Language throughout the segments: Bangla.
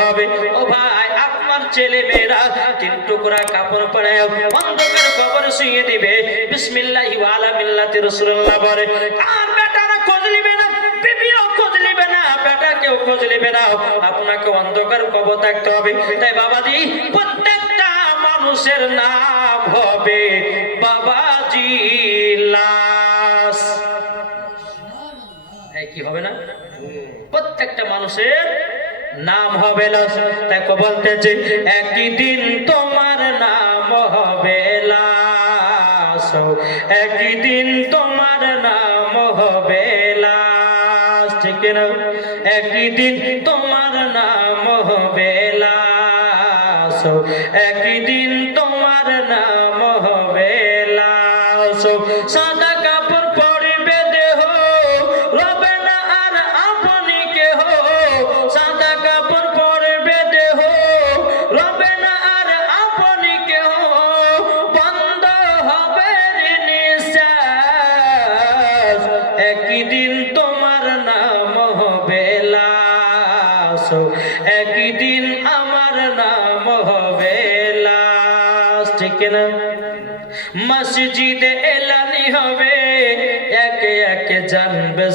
হবে। ও ভাই আপনার ছেলে মেয়েরা তিন টুকরা কাপড় পরে অন্ধকার কবর শুয়ে দিবে। বিসমিল্লাহি ওয়ালা মিল্লাতি রাসূলুল্লাহ বলে আর বেটারা খোঁজ নিবে না বিবিও খোঁজ নিবে না বেটা কেউ খোঁজ নিবে না। আপনাকে অন্ধকার কবর থাকতে হবে। তাই বাবাজি প্রত্যেকটা মানুষের নাম হবে বাবাজি লাশ। কি হবে না? প্রত্যেকটা মানুষের নাম হবে দেখো বলতেছে, একই দিন তোমার নাম হবে একই দিন তোমার নাম হবে ঠিক না? একই দিন তোমার নাম হবে একই দিন তোমার নাম হবে সাদা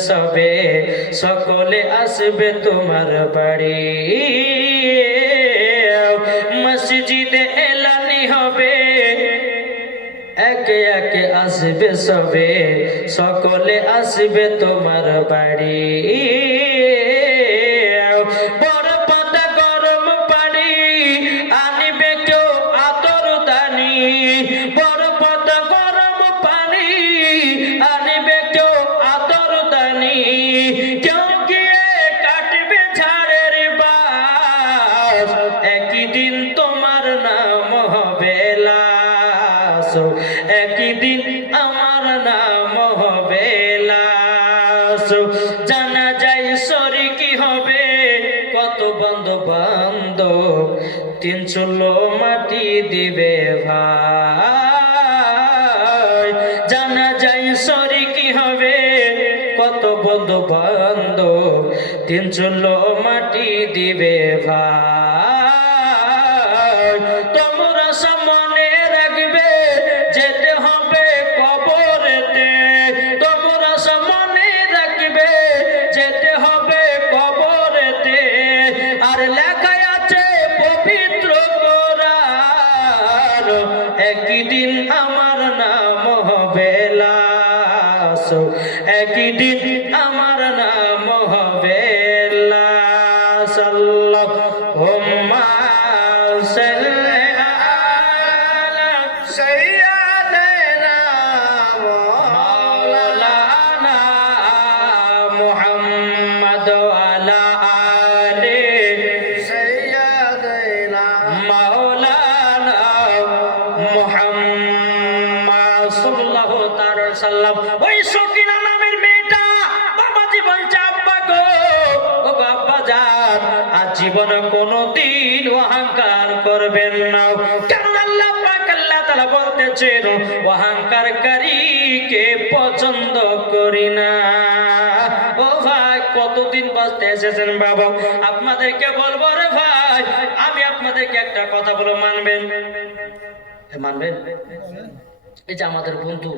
সবে সকলে আসবে তোমার বাড়ি। মসজিদে এলানি হবে। একে একে আসবে সবে, সকলে আসবে তোমার বাড়ি। জানা যাই সরি কি হবে? কত বন্ধু বন্ধু তিন চুল্লো মাটি দিবে ভাই বাঁচতে এসেছেন বাবা। আপনাদেরকে বলব রে ভাই, আমি আপনাদেরকে একটা কথা বলে, মানবেন? মানবেন? এই যে আমাদের বন্ধু,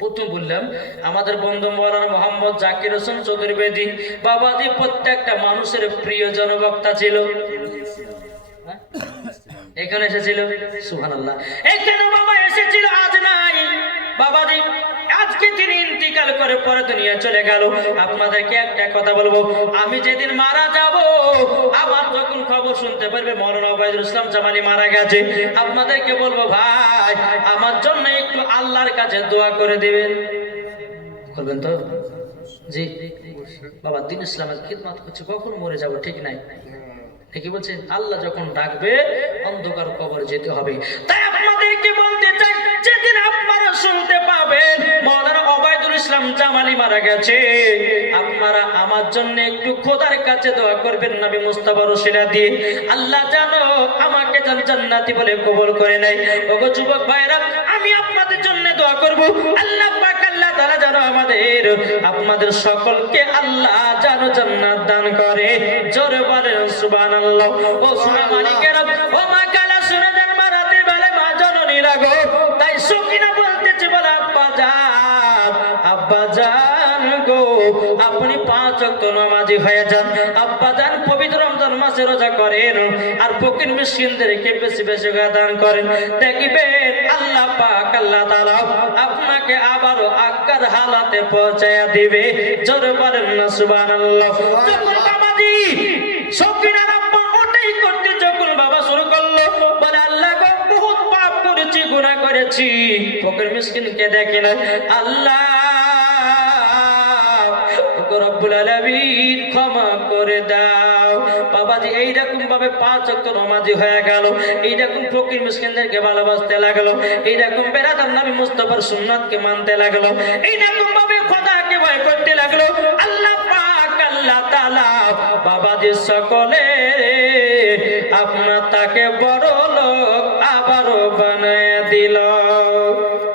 প্রথম বললাম, আমাদের বন্ধু মৌলানা মোহাম্মদ জাকির হোসেন চতুর্বেদী বাবাজি প্রত্যেকটা মানুষের প্রিয় জনবক্তা ছিল। হ্যাঁ? এখানে এসেছিল? সুহান আল্লাহ এখানে বাবা এসেছিল, আজ নাই। বাবাজি তিনি ইন্তিকাল করে পরে দুনিয়া চলে গেল। আপনাদেরকে একটা কথা বলব, আমি যেদিন মারা যাব আমার যখন খবর শুনতে পারবে ইসলাম জামালি মারা গেছে। আপনাদেরকে বলব ভাই, আমার জন্য একটু আল্লাহর কাছে দোয়া করে দিবেন। করবেন তো? জি। বাবা, দিন ইসলামের খিদমত কখন মরে যাব, ঠিক নাই? ঠিকই বলছেন আল্লাহ যখন ডাকবে, অন্ধকার কবর যেতে হবে। তাই আপনাদেরকে বলতে চাই, যেদিন আপনারা শুনতে পাবেন, মৌলানা ওবায়দুল ইসলাম জামালি মারা গেছে। আপনারা আমার জন্য একটু খোদার কাছে দোয়া করবেন, নবী মুস্তাফা রশিলা দিয়ে আল্লাহ জানো আমাকে যেন জান্নাতি বলে কবল করে নাই ওগো যুবক ভাইরা আমি আপনাদের জন্য দোয়া করব। আল্লাহ তাআলা যেন আমাদের, আপনাদের সকলকে আল্লাহ যেন জান্নাত দান করে। জোরে বলেন, সুবহানাল্লাহ। ও সোনা মানিকের ও মা কালা শুনে দেন মারাতে বেলে মা জননী রাগো তাই সকিনা বলতেছে, বলে, আব্বা যান আব্বা যান গো। আপনি পাঁচ ওয়াক্ত নামাজি হয়ে যান। আব্বা যান পবিত্র রমজান মাসে রোজা করেন আর ফকির মিসকিনদেরকে বেশি বেশি দান করেন। দেখবেন আল্লাহ পাক, আল্লাহ তাআলা আপনাকে আবারও আজ্ঞার হালাতে পৌঁছায়া দিবে। জোরে বলেন না বাবা শুরু করল আল্লাহ বহুত পাপ করেছি দেখে না, আল্লাহ রব্বুল আলামিন ক্ষমা করে দাও। বাবাজি, এইরকম ভাবে পাঁচ ওয়াক্ত নামাজি হয়ে গেল, এইরকম ফকির মিসকিনদেরকে ভালোবাসতে লাগল, এইরকম বেরাদার নবী মুস্তাফার সুন্নাতকে মানতে লাগল, এইরকম ভাবে খোদাকে ভয় করতে লাগল। আল্লাহ পাক, আল্লাহ তাআলা বাবাজি সকলে আপনার তাকে বড় লোক আবারও বানায় দিল।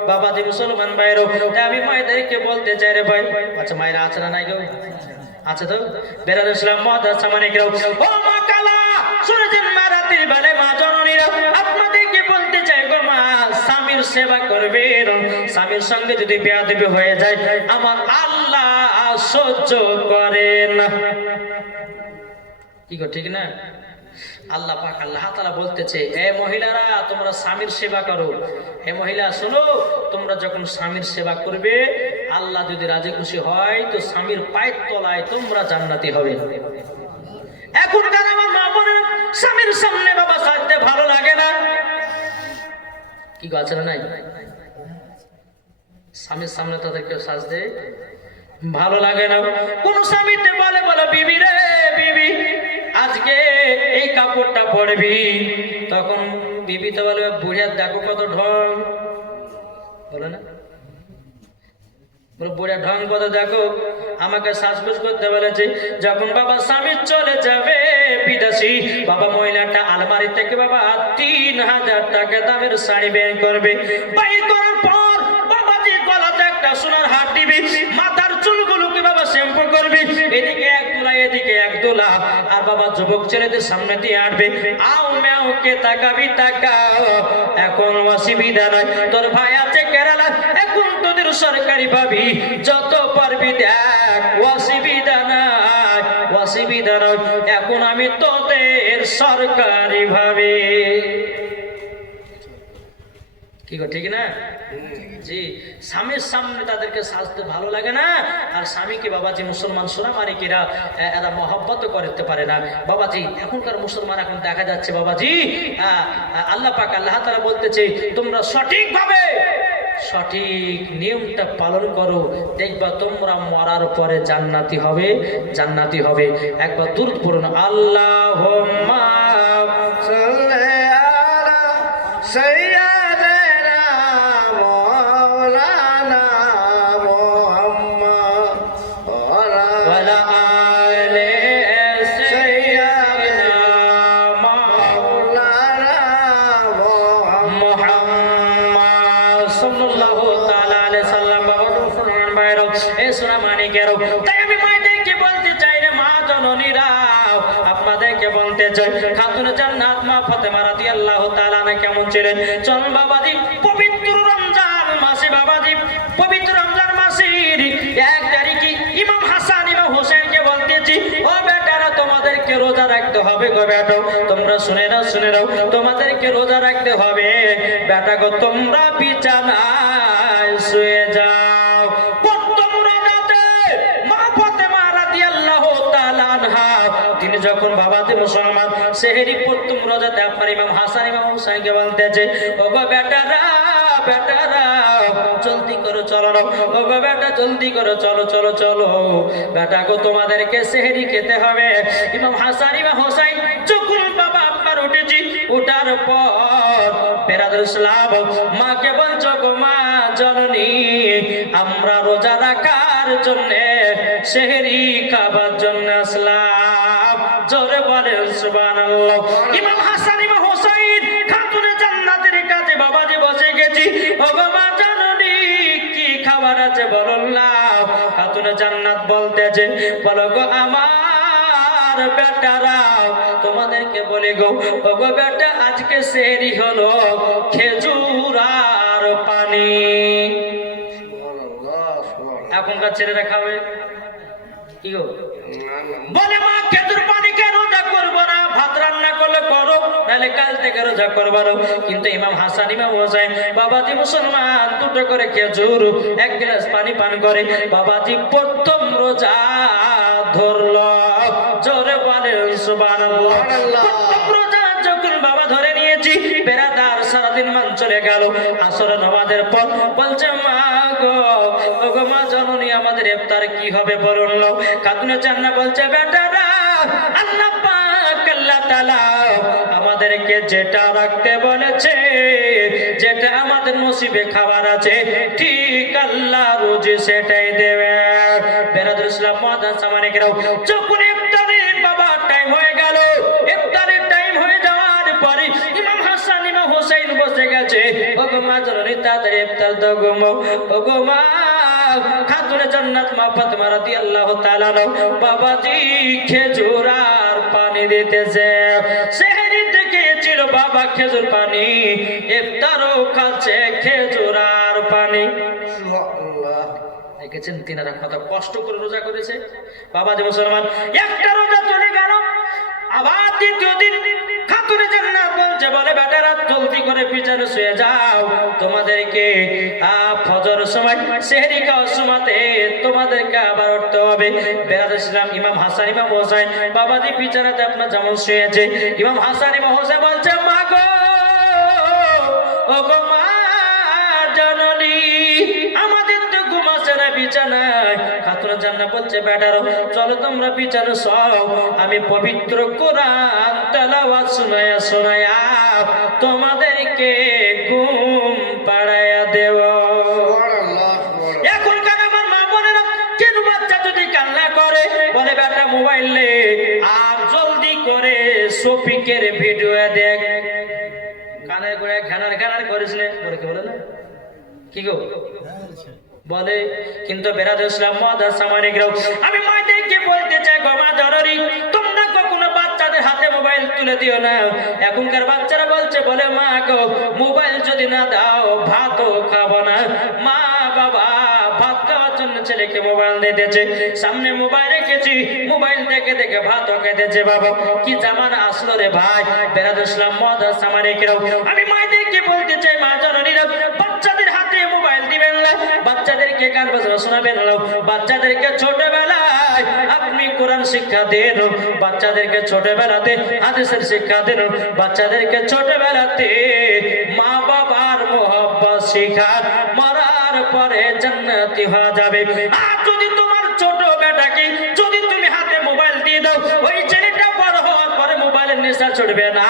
বাবাজি মুসলমান ভাইরও আমি মায়েদেরকে বলতে চাই রে ভাই। আচ্ছা মায়েরা আছে না নাই আছে তো, বেরাদ ইসলাম মহাদাস সামানে কেউ ও মা কালা শুনেছেন মা রাতের বেলে মা জননীরা আপনাদেরকে বলতে চাই গো মা, স্বামীর সেবা করবেন স্বামীর সঙ্গে যদি বেয়াদবি হয়ে যায়, আমার আল্লাহ সহ্য করেন কি গো, ঠিক না? আল্লাহ পাক, আল্লাহ বলতেছে মহিলারা, তোমরা স্বামীর সেবা করো। হে মহিলা, শোনো, তোমরা যখন স্বামীর সেবা করবে, আল্লাহ যদি রাজি খুশি হয়, তো স্বামীর পায়ের তলায় তোমরা জান্নাতি হবে। এখনকার আমার মা বোনের, স্বামীর সামনে বাবা সাজতে ভালো লাগে না। কি গো, আছে না নাই? স্বামীর সামনে তাদেরকে সাজতে ভালো লাগে না। কোন স্বামীতে বলে বলে, বিবি রে আজকে এই কাপড়টা পরবি। তখন বিবি তো বলে বুড়িয়ার দেখো কত ঢং। বলো না? বুড়িয়া ঢং কত দেখো? আমাকে শ্বাসফুস করতে বলেছে, যখন বাবা স্বামী চলে যাবে বিদেশি, বাবা মহিলাটা আলমারি থেকে বাবা তিন হাজার টাকা দামের শাড়ি বের করবে। বাই করার পর বাবাজি গলাতে একটা সোনার হাত দিবি। দোলা এক দোলা, আর বাবা যুবক ছেলেদের সামনে দিয়ে আটবে আও ম্যাও, কে তাকাবি তাকাও, এখন অসুবিধা নয় তোর ভাই আছে কেরালা, এখন তোদের সরকারি ভাবি। যত পারবি দেখ, অসুবিধা নাই, অসুবিধা নয় এখন আমি তোদের সরকারি ভাবে। কি ঠিক না? জি, স্বামীর সামনে তাদেরকে সাজতে ভালো লাগে না, আর স্বামীকে বাবাজি মুসলমান সোনামানিকেরা এরা মহব্বত করতে পারে না। বাবাজি, এখনকার মুসলমান এখন দেখা যাচ্ছে, বাবাজি আল্লাহ পাক, আল্লাহ তারা বলতেছে, তোমরা সঠিকভাবে সঠিক নিয়মটা পালন করো, দেখবা তোমরা মরার পরে জান্নাতি হবে জান্নাতি হবে। একবার দূর পড়ুন আল্লাহ صل চাই খাতুন জান্নাত মা ফাতেমা রাদিয়াল্লাহু তাআলা আনহা কেমন ছিলেন? চল পবিত্র রমজান মাসে পবিত্র রমজান এক তারিখে ইমাম হাসান, ইমাম বলতেছি, ও বেটারা, তোমাদেরকে রোজা রাখতে হবে গো বেটো। তোমরা শুনে নাও শুনে নাও, তোমাদেরকে রোজা রাখতে হবে। বেটা গো, তোমরা বিছানায় শুয়ে যাও। সেহেরি প্রথম রোজাতে আপনার ইমাম হাসান ইমাম হুসাইনকে বলতেছে ও গো বেটারা বেটারা, জলদি করো চলো ও গো বেটা, জলদি করো চলো চলো চলো। বেটা গো, তোমাদেরকে সেহেরি খেতে হবে। ইমাম হাসান ইমাম হোসাইন যখন বাবা আপনার উঠেছি, উঠার পর বেরাদুল ইসলাম, মাকে বলছো গো মা, জননী, আমরা রোজা রাখার জন্য সেহেরি খাবার জন্য আসলাম। গেছে বলো গো আমার বেটারাও তোমাদেরকে বলে গো ও গো বেটা আজকে সেরি হলো খেজুর আর পানি। এখনকার ছেলেরা খাবে? কি গো? বলে, মা, খেজুর পানিকে রোজা করব না? ভাত রান্না করলে করো, নাহলে কাল থেকে রোজা করব। কিন্তু ইমাম হাসান, ইমাম হোসেন বাবাজি মুসলমান, দুটো করে খেজুর, এক গ্লাস পানি পান করে। বাবাজি প্রথম রোজা ধরলো। জোরে বলেন সুবহানাল্লাহ। রোজা যখন বাবা ধরে নিয়েছি বেড়াদার সারাদিন মান চলে গেল। আসর নামাজের পর বলছে মা গো গো মা জননী আমাদের ইফতার কি হবে বলুন লো কাতুনে জান্না বলছে বেটারা আল্লাহ পাক আল্লাহ তাআলা আমাদেরকে যেটা রাখতে বলেছে, যেটা আমাদের নসিবে খাবার আছে, ঠিক আল্লাহ রোজ সেটাই দেবে। বেরাদুল ইসলাম মাদান সামানিকেরাও যখন ইফতারের বাবা টাইম হয়ে গেল, ইফতারের টাইম হয়ে যাওয়ার পরে ইমাম হাসান, ইমাম হোসেন বসে গেছে, ওগো মা তাড়াতাড়ি ইফতার দাও গো ওগো খাতুনে জান্নাত মা ফাতেমা রাদিয়াল্লাহু তাআলা বাবাজি খেজুর আর পানি দিতেছে। ছিল বাবা খেজুর পানি, ইফতারও খাচ্ছে খেজুর আর পানি। দেখেছেন তিনারা কত কষ্ট করে রোজা করেছে? বাবা যে মুসলমান, একটা রোজা চলে গেল, আবার দ্বিতীয় দিন খাতুনে জান্নাত বলছে, বলে বেটারা জলদি করে পিছনে শুয়ে যাও। তোমাদেরকে ফজর সময়, সেহরি খাওয়ার সময়তে তোমাদেরকে আবার উঠতে হবে। বেরাদ ইসলাম, ইমাম হাসান, ইমাম হোসেন বাবাজি বিছানাতে আপনার যেমন শুয়েছে, ইমাম হাসান, ইমাম হোসেন বলছে জননী, আমাদের তো না চলো তোমরা আমি পবিত্র কোরআন, তেলাওয়াত শোনায়া শোনায়া তোমাদেরকে ঘুম পাড়ায়া দেব। এখনকার আমার মা বোনেরা, কেন বাচ্চা যদি কান্না করে? বলে, বেটা, মোবাইল আর জলদি করে শফিকের ভিডিও দেখ। করিস নে। বলে না? কি গো? বলে, কিন্তু ইসলাম আমি মায়েদেরকে বলতে চাই গো মা জননী তোমরা কখনো বাচ্চাদের হাতে মোবাইল তুলে দিও না? এখনকার বাচ্চারা বলছে, বলে, মা গো, মোবাইল যদি না দাও, ভাতও খাব না। মা বাবা ভাত খাওয়ার জন্য ছেলেকে মোবাইল দিতেছে সামনে মোবাইল রেখেছি, মোবাইল দেখে দেখে ভাত খেতেছে বাবা। কি জামানা আসলো রে ভাই? বেরাদ ইসলাম মাদার সামানিকরাও আমি মায়েদেরকে বাচ্চাদেরকে গান বাজনা শোনাবেন বাচ্চাদেরকে ছোটবেলায় আপনি কোরআন শিক্ষা দেন। বাচ্চাদেরকে ছোটবেলাতে, হাদিসের শিক্ষা দেন। বাচ্চাদেরকে ছোটবেলাতে মা বাবার মোহব্বত শিখার মরার পরে জান্নাতি হওয়া যাবে। আর যদি তোমার ছোট বেটাকে যদি তুমি হাতে মোবাইল দিয়ে দাও, ওই ছেলেটা বড় হওয়ার পরে মোবাইলের নেশা ছুটবে না।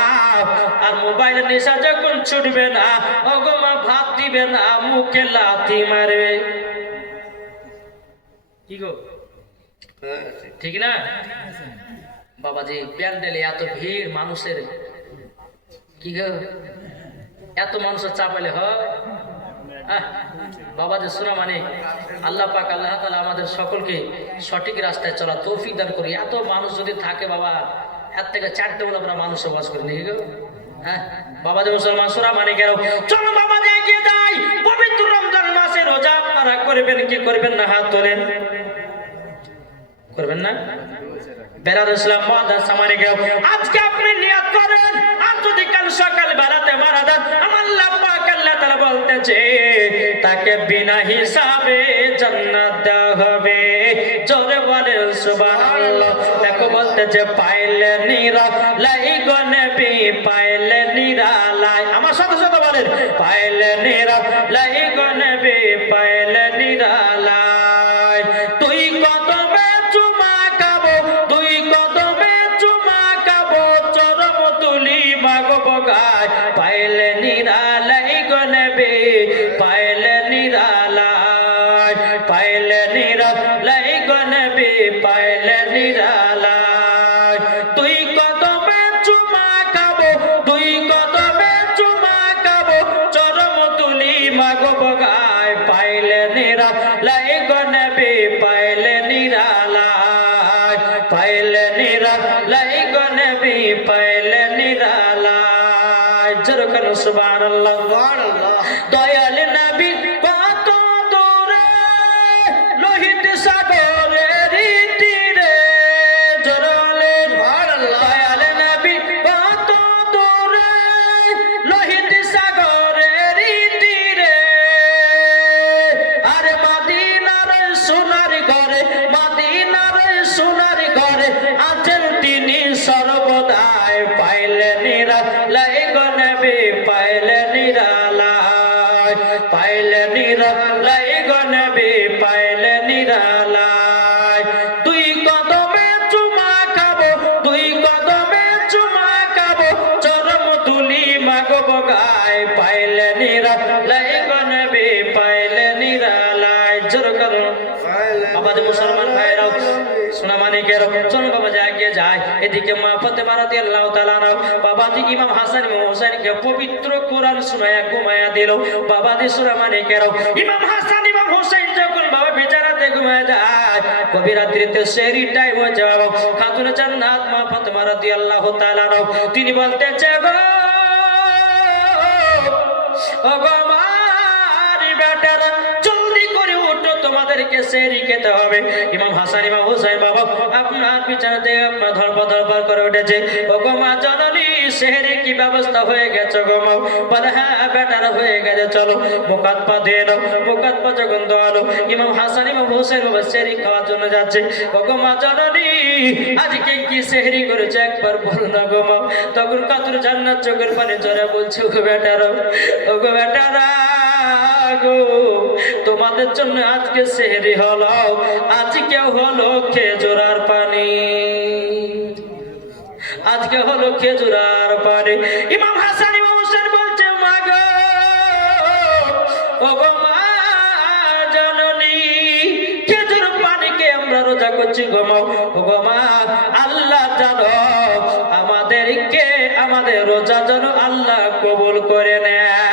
আর মোবাইলের নেশা যখন ছুটবে না অগমা ভাত দিবে না, মুখে লাথি মারবে। কি গো হ্যাঁ, ঠিক। না? বাবাজি প্যান্ডেলে এত ভিড় মানুষের। কি গো এত মানুষের চাপালে হয়। আহ, বাবাজি শোনা মানে আল্লাহ পাক আল্লাহ তালা আমাদের সকলকে সঠিক রাস্তায় চলা তৌফিক দান করি। এত মানুষ যদি থাকে বাবা এর থেকে চারটে বলে আমরা মানুষ বাস করি নাকি গো? হ্যাঁ বাবাজি মুসলমান সোনা মানে গেল চলো বাবাজি এগিয়ে যাই পবিত্র মাসে রোজা আপনারা করবেন, কি করবেন না? হাত তোলেন। করবেন না? আজকে আপনি নিয়াত করেন, আর যদি কাল সকাল মারা যান, আমার পাক আল্লাহ তাআলা বলতেছে, তাকে বিনা হিসাবে জান্নাত দেওয়া হবে। জোরে দেখো বলতেছে, পাইলে নিরা, লাই গনবি পাইলে নিরা, লাই আমার সাথে সাথে বলেন, পাইলে নিরা সুবহানাল্লাহ দয়াল এদিকে মা ফাতেমা রাদিয়াল্লাহু তাআলা নাও বাবাজি ইমাম হাসান ইমাম হোসেনকে পবিত্র কোরআন শোনায়া ঘুমায়া দিল। বাবাজি সোনা মানিকের, ইমাম হাসান ইমাম হোসেন যখন বাবা বিছানাতে ঘুমায় যায় সেরি টাইম হয়েছে বাবা। খাতুন জান্নাত মা ফাতেমা রাদিয়াল্লাহু তাআলা নাও তিনি বলতেছে গো ও গো সেরি খেতে হবে। ইমাম হাসান, ইমাম হুসাইন, বাবা, আপনার আপনার ধর্ম করে উঠেছে। ও জননী কি ব্যবস্থা হয়ে গেছে বলে হ্যাঁ বেটারা হয়ে গেছে, চলো। পা পা যখন দোয়ালো, ইমাম হাসান, ইমাম হুসাইন বাবা সেরি খাওয়ার জন্য যাচ্ছে। ও জননী আজকে কি সেহরি করেছে একবার বলো না গো তখন কাতুর জান্নাত চোখের পানি জরে বলছে ও গো বেটারা ও গো বেটারা গো, তোমাদের জন্য আজকে সেহরি হলো, আজকে হলো খেজুরার পানি। আজকে হলো খেজুরার পানি। ইমাম হাসান আমরা রোজা করছি মা, আল্লাহ জানো, আমাদেরকে, আমাদের রোজা যেন আল্লাহ কবুল করে নেয়।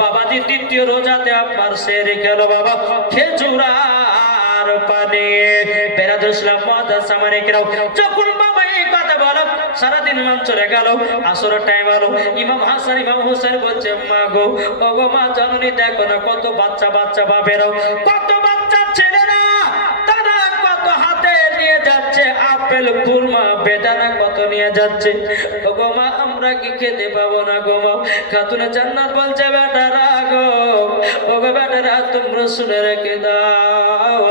বাবাজি দ্বিতীয় রোজাতে আপনার গেল বাবা। জননী দেখো না কত বাচ্চা বাচ্চা বা বেরো কত বাচ্চা ছেলেরা, তারা কত হাতে নিয়ে যাচ্ছে। আপেল, কুরমা, বেদানা কত নিয়ে যাচ্ছে। ও মা আমরা কি খেতে পাবো না গো খাতুনা চান্নাত বলছে বেটারা গো ও। গো বেটারা তোমরা শুনে রেখে দাও।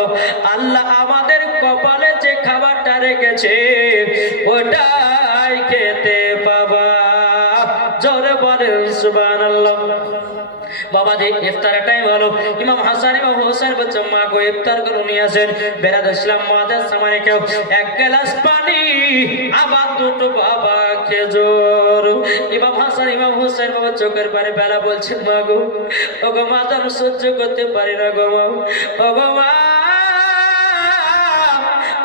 আল্লাহ আমাদের কপালে যে খাবারটা রেখেছে ওটাই বাবা যে ইফতারের টাইম হলো ইমাম হাসান ইমাম হোসেন বলছে, মা গো, ইফতার করে নিয়ে আসেন। বেরাদ ইসলাম মাদার সামানে কেউ। এক গ্লাস পানি, আবার দুটো বাবা খেজুর। ইমাম হাসান, ইমাম হোসেন বাবা চোখের পানি বেলা বলছে, মা গো ও গো মা সহ্য করতে পারি না গো মা। ও গো মা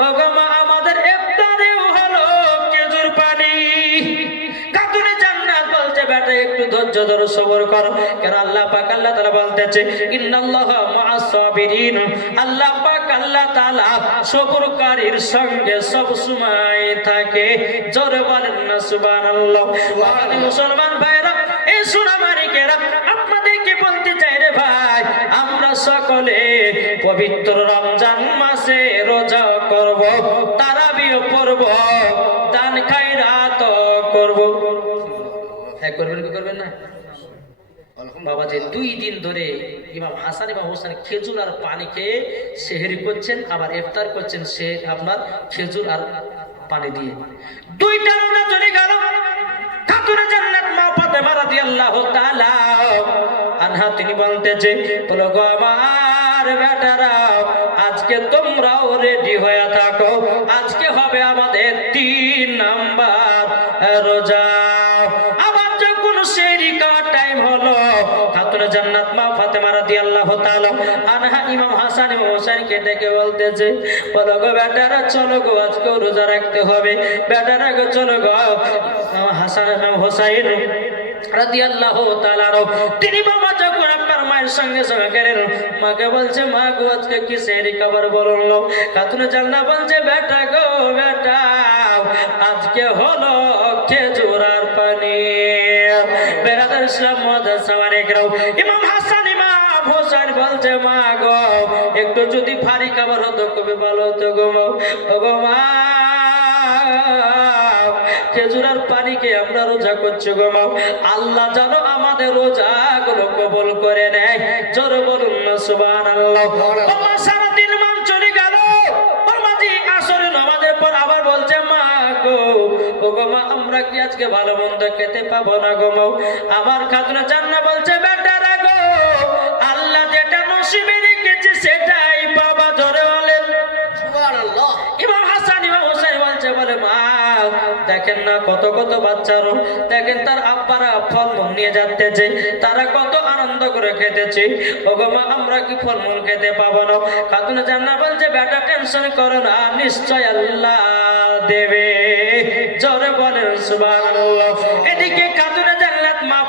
ও গো মা বেটা একটু ধৈর্য ধরো, সবর করো। কেন আল্লাহ পাক আল্লাহ বলতেছে, ইন্নাল্লাহ আল্লাহ পাক আল্লাহ সবরকারীর সঙ্গে সব সময় থাকে। বলেন না মুসলমান ভাইরা এই সোনামানিকেরা আপনাদেরকে বলতে চাই রে ভাই, আমরা সকলে পবিত্র রমজান মাসে রোজা করব তারাবিও পড়ব, দান খাইরাত করব। করবেন, কি করবেন না? বাবা যে দুই দিন ধরে ইমাম হাসান ইমাম হোসেন খেজুর আর পানি খেয়ে সেহেরি করছেন, আবার ইফতার করছেন, সে আপনার খেজুর আর পানি দিয়ে। দুইটা রোজা চলে গেল। খাতুনে জান্নাত মা ফাতেমা রাদিয়াল্লাহু তাআলা আনহা, তিনি বলতেছে বলো গো আমার বেটারা, আজকে তোমরাও রেডি হয়ে থাকো। আজকে হবে আমাদের তিন নাম্বার রোজা। ইমাম হাসান ইমাম হোসেনকে ডেকে বলতেছে, বলো গো বেটারা, চলো গো আজকে রোজা রাখতে হবে। বেটারা গো, চলো গো। হাসান ইমাম হোসেন রাদিয়াল্লাহু তাআলা তিনি বাবা যখন আপনার মায়ের সঙ্গে সঙ্গে গেলেন, মাকে বলছে, মা গো, আজকে কি সেহরি খাবার খাতুনে জান্নাত বলছে, বেটা গো, বেটা, আজকে হলো খেজুর আর পানি বেরাদার ইসলাম ইমাম হাসান হোসেন বলছে মা গো একটু যদি ভারী খাবার হতো খুবই ভালো হতো গো গো মা খেজুরার পানিকে আমরা রোজা করছি গো মা। আল্লাহ জানো আমাদের রোজা গুলো কবল করে নেয়। জোর বলুন না সুবহানাল্লাহ। ও মা সারাদিন মান চলে গেল। আসরে নামাজের পর আবার বলছে মা গো ও গো মা আমরা কি আজকে ভালো মন্দ খেতে পাবো না গো মা? আমার খাতুনা জান্না বলছে ফলমূল নিয়ে তারা কত আনন্দ করে খেতেছে। ওগো মা, আমরা কি খেতে পাবো না? খাতুনে জান্না বলছে, বেটা টেনশন করো না, নিশ্চয় আল্লাহ দেবে। জোরে বলেন এদিকে খাতুনে জান্নাত মা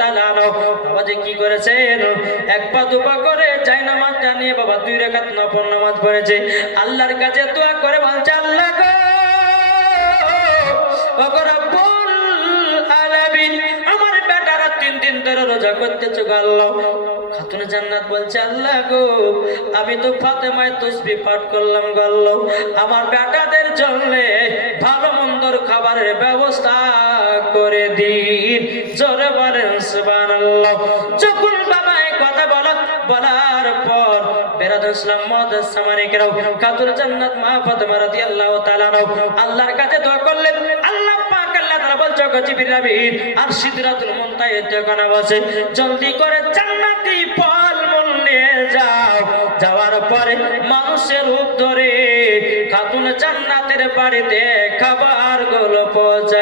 তাআলা বাবাজি কি করেছেন? এক পা দুপা করে যাই বাবা দুই রাকাত নফল নামাজ পড়েছে। আল্লাহর কাছে দোয়া করে বলছে, আল্লাহ তিন রোজা গো আল্লাহ খাতুনে জান্নাত বলছে, আল্লাহ গো, আমি তো ফাতেমায় তসবি পাঠ করলাম গো আল্লাহ আমার বেটাদের জন্য ভালো মন্দর খাবারের ব্যবস্থা করে দিন। জোরে বলেন, সুবহানাল্লাহ। যখন কথা বলা, বলার পর বেরাদ ইসলাম জান্নাত মা ফাতেমা রাদিয়াল্লাহু তাআলা আল্লাহর কাছে দোয়া করলেন তাআলা বলছে গো জিবরিল আমিন আর সিদরাতুল মুনতাহে যেখানে বসে। জলদি করে জান্নাতি ফল মূল নিয়ে যাও। যাওয়ার পরে মানুষের রূপ ধরে খাতুন জান্নাতের বাড়িতে খাবারগুলো পৌঁছায়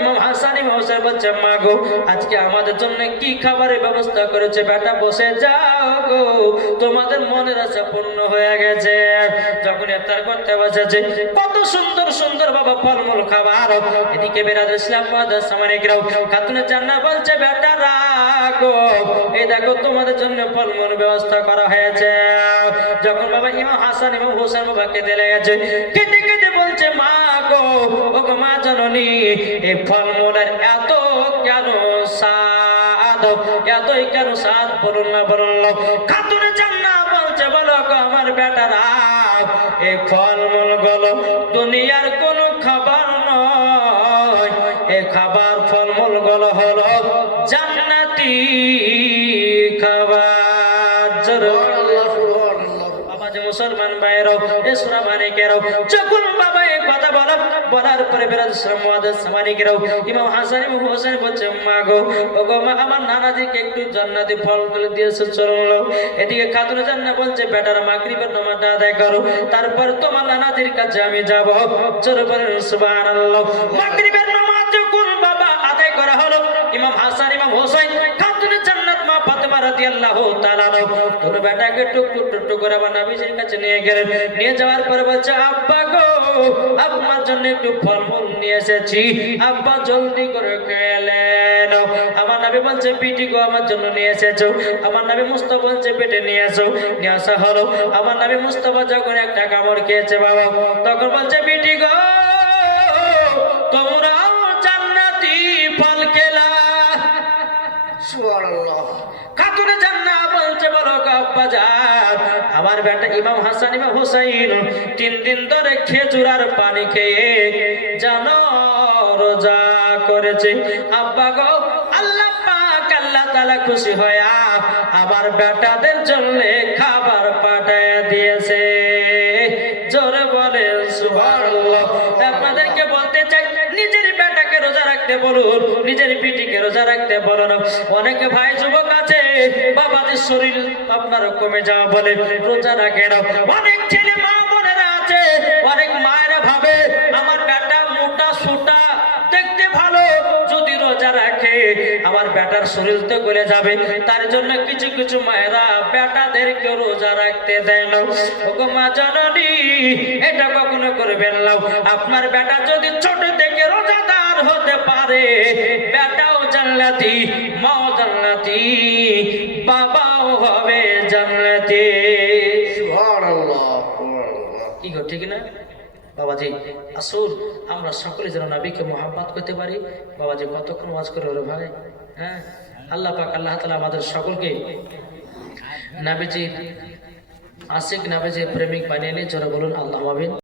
ইমাম হাসান ইমাম হোসেন বলছে মা গো আজকে আমাদের জন্য কি খাবারের ব্যবস্থা করেছে? বেটা, বসে যাও গো। তোমাদের মনের আশা পূর্ণ হয়ে গেছে। যখন ইফতার করতে বসেছে, কত সুন্দর সুন্দর বাবা ফলমূল খাবার। এদিকে বেরাদ ইসলাম সামানিকরাও খাতুনে জান্নাত বলছে, বেটা, রাখো। এই দেখো, তোমাদের জন্য ফলমূল ব্যবস্থা করা হয়েছে। যখন বাবা ইমাম হাসান ইমাম হোসেন বাবা কেঁদে লেগেছে কেঁদে কেঁদে বলছে মা গো ও মা জননী ফলমূলের এত কেন স্বাদ এতই কেন স্বাদ বলুন না বলুন খাতুনে জান্না বলছে বলো আমার বেটারা এই ফলমূলগুলো। দুনিয়ার কোন খাবার নয়। এই খাবার ফলমূলগুলো হলো জান্নাতি খাবার। জোরে বাবা যে মুসলমান ভাইরাও ইসরা মানিকেরাও যখন বাবা বলা বলার পরে ইমাম হাসান বলছে মা গো ও গো মা, আমার নানাজিকে একটু জান্নাতি ফল তুলে দিয়েছে চলল এদিকে খাতুন জান্না বলছে, বেটার মাগরিবের আদায় করো। তারপর তোমার নানাজির কাছে আমি যাব। চলো বলেন, সুবহানাল্লাহ। মাগরিবের তোর বেটাকে টুকটু টুকটু করে আমার নবীজির কাছে নিয়ে গেলেন নিয়ে যাওয়ার পরে বলছে, আব্বা গো আপনার জন্য একটু ফলমূল নিয়ে এসেছি। আব্বা জলদি করে খেলেন আমার নবী বলছে, পিটি গো, আমার জন্য নিয়ে এসেছ। আমার নবী মুস্তফা বলছে, পেটে নিয়ে এসো নিয়ে আসা হলো। আমার নবী মুস্তফা যখন একটা কামড় খেয়েছে বাবা, তখন বলছে, পিটি গো আব্বা আমার বেটা ইমাম হাসান, ইমাম হুসাইন, তিন দিন ধরে খেজুরার পানি খেয়ে জানো, রোজা করেছে। আব্বা গো, আল্লাহ পাক, আল্লাহ তালা খুশি হয়া আমার বেটাদের জন্য খাবার পাঠায় দিয়েছে। রাখতে বলুন, নিজের পিটিকে রোজা রাখতে বলুন। অনেক ভাই, যুবক আছে, বাবাদের শরীর আপনার কমে যাওয়া বলে রোজা রাখে না অনেক ছেলে মা বোনেরা আছে, অনেক মায়েরা ভাবে, আমার বেটা মোটা সুটা আমার বেটার শরীর তো গলে যাবে। তার জন্য কিছু কিছু মায়েরা বেটাদেরকে রোজা রাখতে দেয় না জননী, এটা কখনো করবেন না। আপনার বেটা যদি ছোট পারে। বেটাও জান্নাতি, মাও জান্নাতি, বাবাও হবে জান্নাতি। কি গো, ঠিক না? বাবাজি, আসুন, আমরা সকলে যেন নাবিকে মোহাম্মত করতে পারি। বাবাজি, কতক্ষণ ওয়াজ করে ওরে ভাই? হ্যাঁ? আল্লাহ পাক, আল্লাহ তালা আমাদের সকলকে নাবিজি আশিক নাবিজি প্রেমিক বানিয়ে নিয়ে যারা বলুন আল্লাহ আমিন।